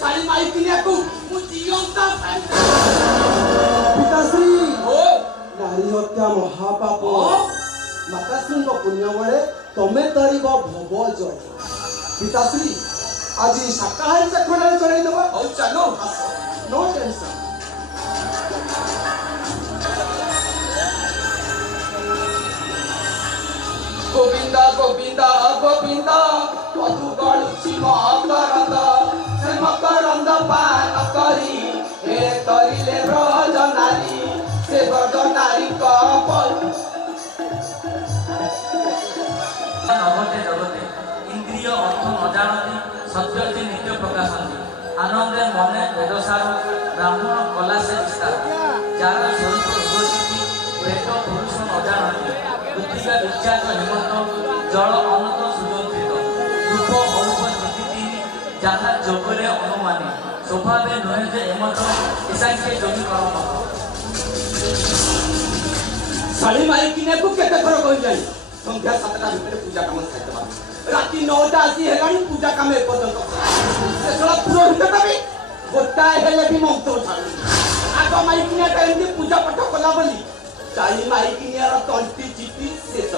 साड़ी माई किने को मुजियंता पिताश्री ओ नारी हत्या महापाप माताश्री को पुण्य बड़े तमे तरीब भव जय पिताश्री आज शाकाहारी चखड़ा चढ़ाई देवा ओ चलो नो टेंशन गोविंदा गोविंदा गोविंदा मधु गळुची मकरंद से मकरंद पान करी हे करिले ब्रज नारी से ब्रज नारी कपल नभते जगते इंद्रिय अर्थ न जानती सत्य जे नित्य प्रकाशंती आनंदे मने वेदसार ब्राह्मण कला से विस्तार जार स्वरूप उपस्थिति वेद पुरुष न जानती बुद्धिका विख्यात हेमंत जल अनंत सुजंत्रित रूप अरूप नीति जाना जोगरे अनुमानी स्वभावे नुहे जे हेमंत ईशान्य जोगी कर्म साड़ी माई किने को केते थर कहि जाई संध्या 7टा भितर पूजा काम साइतबा राती 9टा आसी हेलानी पूजा काम एपर्यंत से थोड़ा पुरोहित तबे गोटा हेले भी मंत्र छाड़ी आगो माई किने टाइम पूजा पाठ कला बोली साड़ी माई किने र तंती चिपी शेष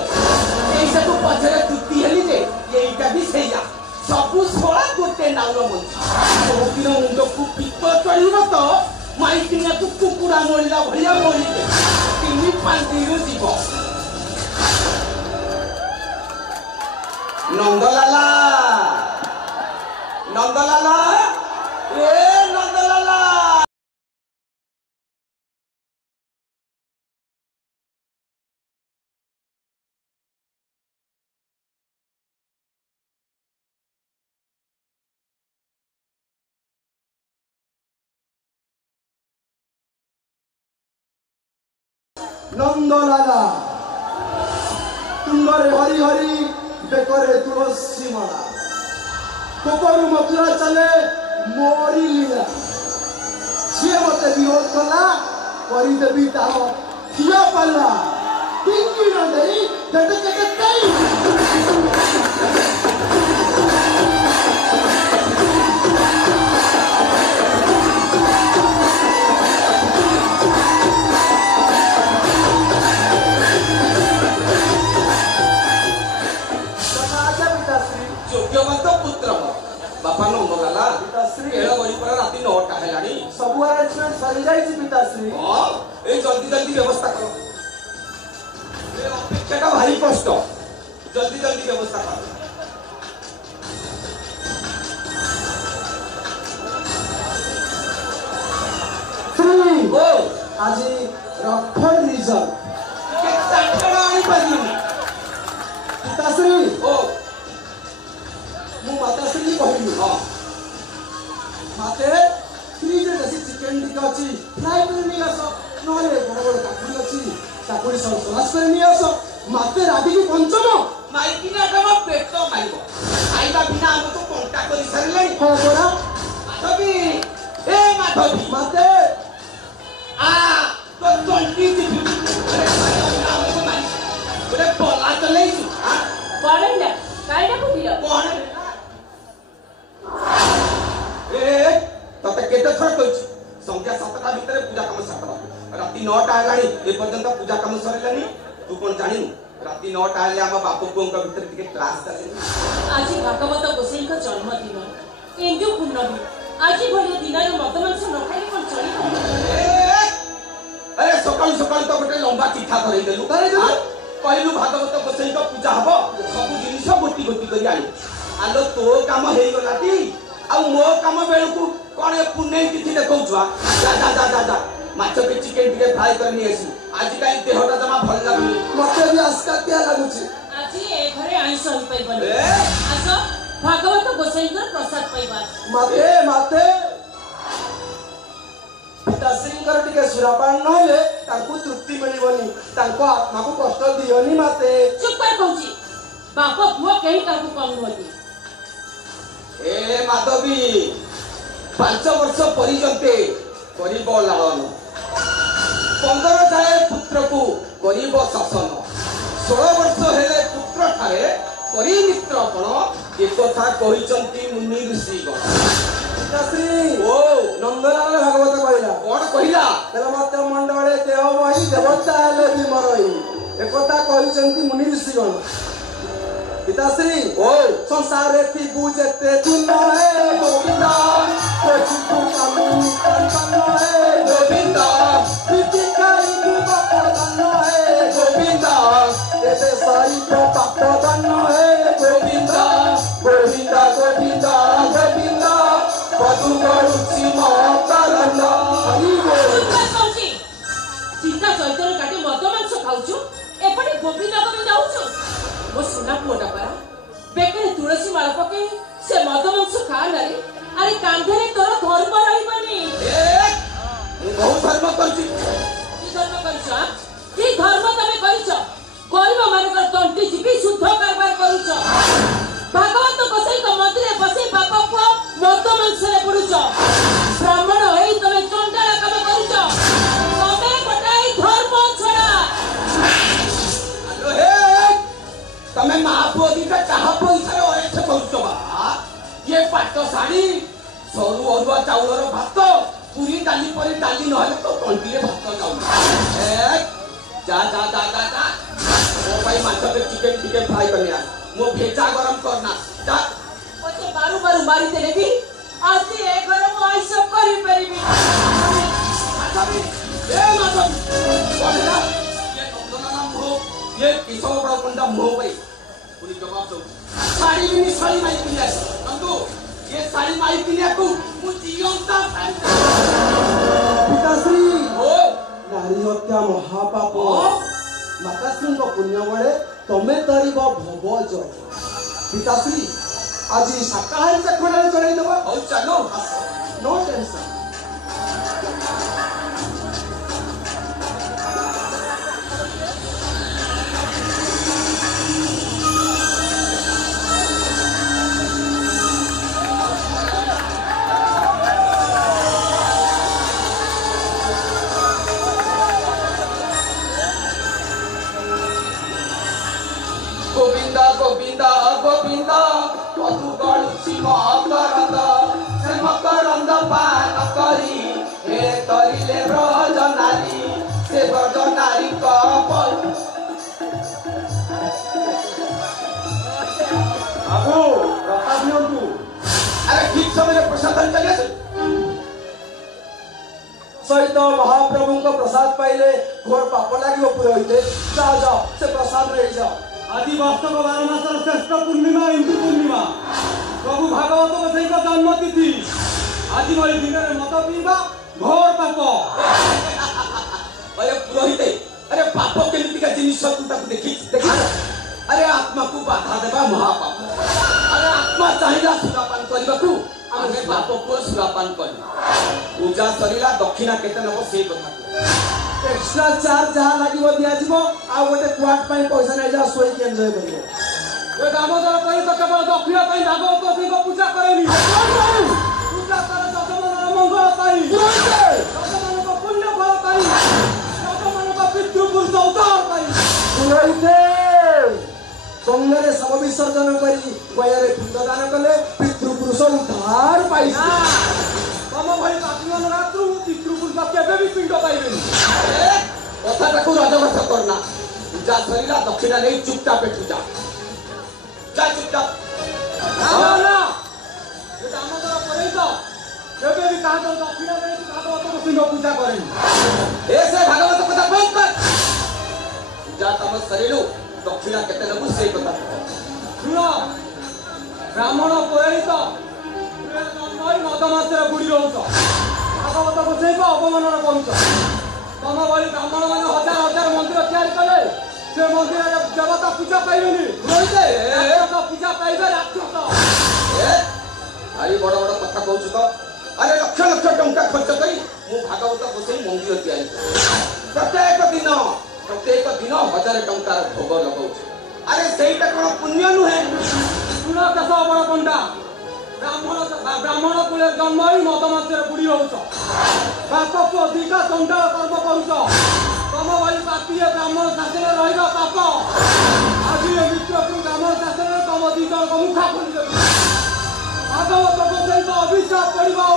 एई से तू पछरे तुती हेली जे एईटा भी सेया सबु सोळा गोटे नाउर मंत्र ओ दिन मुंड को पित्त चढ़ीबो तो माई किने को कुकुड़ा मोरिला भलिया मोरी दे तिनी पांतीरो जीव नंदलाला नंदलाला ए नंदलाला नंदलाला तुम्हारे हरि हरि बेकरे तुलसी माला कोकरु मथुरा चले मोरी लीला छे मते विरोध कला करी देवी ताह थिया पल्ला तिंकी न देई देते के तई बापा नंदलाला पिताश्री एळ बड़ी पर राती 9टा हेलानी सब अरेंजमेंट सरी जाई पिताश्री हां ए जल्दी जल्दी व्यवस्था करो ए अपेक्षाटा भारी कष्ट जल्दी जल्दी व्यवस्था करो श्री ओ आज रखन रिजल्ट के संकड़ा आनी पाजनी पिताश्री ओ मु माताश्री कहली हां माते फ्रिज रे देसी चिकन टिका अछि फ्राई कर नि आसो नले बड़ बड़ काकुड़ी अछि काकुड़ी सब सलास कर नि आसो माते राधी की पंचम माइकी ना तम पेट माइबो आइबा बिना हम तो कांटा करि सरले हां बोला माधवी ए माधवी माते आ तो 20 ओरे बोला चले छु हां कोण है कायडा को दिला कोण ए तते केते थर कहछि संध्या 7टा भितर पूजा काम सातबा राती 9टा हेलानी ए पर्यंत पूजा काम सरिलानी तू कोन जानिनु राती 9टा हेले हम बापू कोंका भितर टिके क्लास चले आज भागवत गोसाई का जन्मदिन एंदु पुण्यमी आज भले दिन रे मदमांस न खाई कोन चली अरे सकाल सकाल तो गोटे लंबा चिठा धरई देलु कहलु भागवत गोसाई का पूजा हबो सब जिनिस गोटी गोटी करी आलु आलो तो काम हेई गलाटी आ मो काम बेलकु कोन ए पुण्य तिथि देखौ छुआ जा जा जा जा जा माछ के चिकन के फ्राई करनी आसी आज काई देहटा जमा भल लागुनी मते भी आस्का क्या लागु छी आज ए घरे आइस होई पाइबनी आसो भागवत गोसाई का प्रसाद पाइबा माते माते पिताश्रींकर टिके सुरापान नले तांकु तृप्ति मिलिबनी तांको आत्मा को कष्ट दियोनी माते चुप कर कहूची बाप पुआ कहीं काकू कम होती ए माधवी 5 वर्ष परिजंते करिब लालन 15 जाए पुत्र को करिब शासन 16 वर्ष हेले पुत्र ठारे करी मित्रपण एक कथा कहिचंती मुनि ऋषिगण पिताश्री ओ नंदलाल भागवत कहला कौन कहला मत मंडले देह बही देवता हेले भी मरई एकता कहते मुनि ऋषिगण पिताश्री ओ संसार थी बुझते तुम है गोविंदा गोविंदा गोविंदा ऐसे सारी पाप दान है गोविंदा गोविंदा गोविंदा गोविंदा पदु करुछि मातारंदा हरि बोल चिंता चैतन्य काटे मद मांस खाऊछु एपटे गोविंदा गोविंदा होछु मो सुना पुअटा परा बेकरे तुलसी माला पके से मद मांस खा नारी अरे कांधरे तोर धर्म रहिबनी बहुत धर्म करछि की धर्म करछ की धर्म तमे करछ गरीब मानकर तंटी जीवी शुद्ध कारबार करूछ भागवत बसई तो मंदिर बसई बापा को मद मांस रे पडुछ ब्राह्मण होई तमे चंडाला काम करूछ तमे गोटाई धर्म छड़ा हेलो हे तमे महापोदी का चाह पैसा रे ओएछ करूछ बा ये पाट साड़ी सरू अरुआ चाउलर भात पूरी डाली परी डाली नहले तो तंटी रे भात जाऊ ए जा जा जा जा जा ओ भाई माछ पे चिकन फ्राई करनिया मो भेजा गरम करना जा ओचे बारू बारू मारी देले भी आसी ए घर मो आइसो करी परिबी माछबी ए माछबी बोलेला ये नंदना मो ये किसो बड़ा पंडा मो भाई पूरी जवाब दो साड़ी भी नहीं साड़ी माई किनिया नंदू ये साड़ी माई किनिया को मु जीवंता पिताश्री ओ नारी हत्या महापाप माताश्री पुण्य बड़े तमे तरीब भव जय पिताश्री आज शाकाहारी चखड़ा चढ़ाई देव और चलो नो टेंशन गोविंदा गोविंदा गोविंदा पदु गळुछि मकरंद से मकरंद पान करी हे तरिले ब्रज नारी से ब्रज नारी कपल बाबू प्रसाद नियंतु अरे ठीक समय प्रसाद चले सहित महाप्रभु को प्रसाद पाइले घोर पाप लगे पुरोहिते जाओ जाओ से प्रसाद रही जाओ आदि वास्तव 12 मासर श्रेष्ठ पूर्णिमा हिंदू पूर्णिमा प्रभु भागवत बसई का जन्म तिथि आज भली दिन में मत पीवा घोर पाप अरे पुरोहिते अरे पाप केमिति का जिनिस तू ताकू देखि अरे आत्मा को बाधा देबा महापाप अरे आत्मा चाहिला सुरापान करबाकू आगे पाप को सुरापान कर पूजा सरिला दक्षिणा केते नबो से कथा एक्स्ट्रा चार्ज जहाँ लगे दिया जीवो आ गोटे क्वाट पाई पैसा नहीं जा सोई के एंजॉय करियो ए दामोदर पई तो केवल दक्षिणा पई भागवत बसई को पूजा करेनी पूजा करे जगमन मंगल पाई जगमन को पुण्य फल पाई जगमन को पितृ पुरुष उद्धार पाई पुरोहिते गंगारे शव विसर्जन करी गयारे पिंडदान कले पितृपुरुष उद्धार पाई तम भली पापिमान रात्रु पितृ पुरुष केबे भी पिंड पाइबेनी कथाटाकू रजगथ करना पूजा सरिला दक्षिणा नहीं चुपचाप बैठू जा चुपचाप ना ये दामोदर पई तो केबे भी कहा तो दक्षिणा नहीं तो भागवत बसई को पूजा करेनी ऐसे भागवत कथा बंद कर पूजा तम सरिलु दक्षिणा केते नबु से कथा सुनो ब्राह्मण पुरोहित मद मात्रा बुड़ी रोच भागवत बसई को अपमान करुच तम भली ब्राह्मण मैंने हजार हजार मंदिर तैयार कले से मंदिर देवता पूजा पाइबेनी पूजा पाइबे राक्षस भाई बड़ बड़ कथा कहू तो अरे लक्ष लक्ष टंका खर्च करी मु भागवत बसई मंदिर तैयारी प्रत्येक दिन 1000 टंकार भोग लगाऊ अरे सेटा कोन पुण्य नुहे सुनो दस बड़ पंडा ब्राह्मण कुले जन्म ही मद मात्रा बुड़ी रोच बाप पुओ दिटा चंडाल कर्म करुच तम भली पापी ब्राह्मण शासन रहा पाप आज मित्रपुर ब्राह्मण शासन तम दिजन मुखा खोली भागवत बसई अभिशाप पड़ा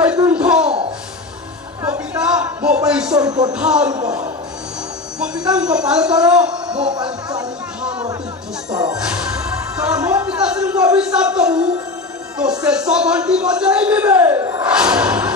वैकुंठ मो पिता मो ପାଇଁ ସ୍ୱର୍ଗ ଠାରୁ ବଡ଼ मो पिताଙ୍କ ପାଳକର ମୋ ପାଇଁ ଚାରି ଧାମ ତୀର୍ଥସ୍ଥଳ ଚଳ ମୋ ପିତାଶ୍ରୀଙ୍କୁ ଅଭିଶାପ ଦବୁ तो शेष घंटी बजाइबे